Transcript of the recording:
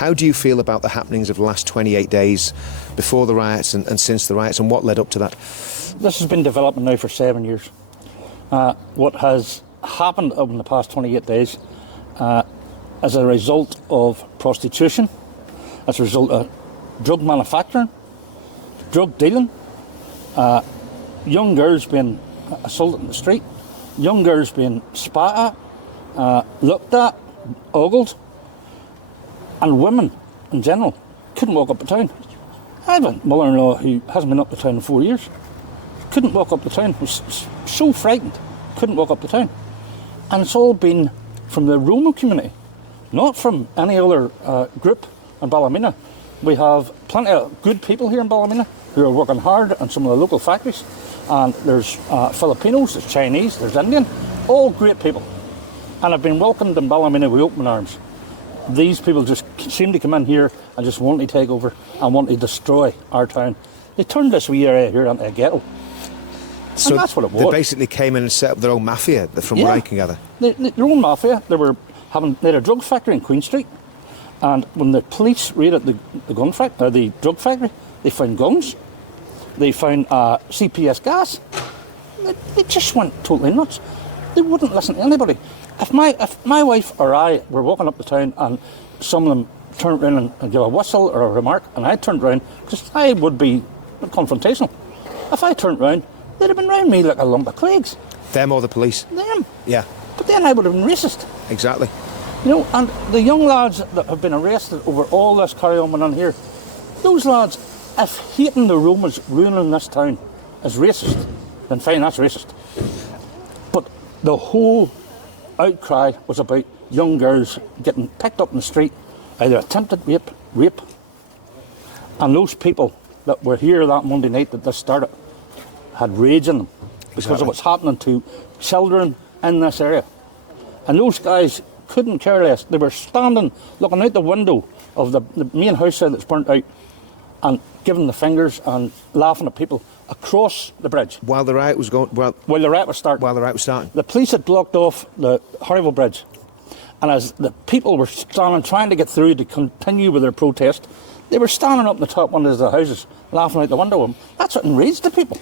How do you feel about the happenings of the last 28 days before the riots and since the riots, and what led up to that? This has been developing now for 7 years. What has happened over the past 28 days as a result of prostitution, as a result of drug manufacturing, drug dealing, young girls being assaulted in the street, young girls being spat at, looked at, ogled, and women in general couldn't walk up the town. I have a mother-in-law who hasn't been up the town in 4 years. Couldn't walk up the town, was so frightened, couldn't walk up the town. And it's all been from the Roma community, not from any other group in Ballymena. We have plenty of good people here in Ballymena who are working hard on some of the local factories. And there's Filipinos, there's Chinese, there's Indian, all great people. And have been welcomed in Ballymena with open arms. These people just seem to come in here and just want to take over and want to destroy our town. They turned this wee area here into a ghetto. So and that's what it was. They basically came in and set up their own mafia, from what I can gather. Their own mafia. They had a drug factory in Queen Street, and when the police raided the drug factory, they found guns, they found CPS gas. They just went totally nuts. They wouldn't listen to anybody. If my wife or I were walking up the town and some of them turned around and gave a whistle or a remark, and I turned around, because I would be confrontational. If I turned around, they'd have been round me like a lump of clegs. Them or the police? Them. Yeah. But then I would have been racist. Exactly. You know, and the young lads that have been arrested over all this carry-on on here, those lads, if hating the Romas ruining this town is racist, then fine, that's racist. But the whole outcry was about young girls getting picked up in the street, either attempted rape, and those people that were here that Monday night that this started had rage in them because of what's happening to children in this area. And those guys couldn't care less. They were standing, looking out the window of the main house there that's burnt out and giving the fingers and laughing at people across the bridge. While the riot was going... While the riot was starting. While the riot was starting. The police had blocked off the Horrible Bridge. And as the people were standing, trying to get through to continue with their protest, they were standing up in the top windows of the houses, laughing out the window. That's what enraged the people.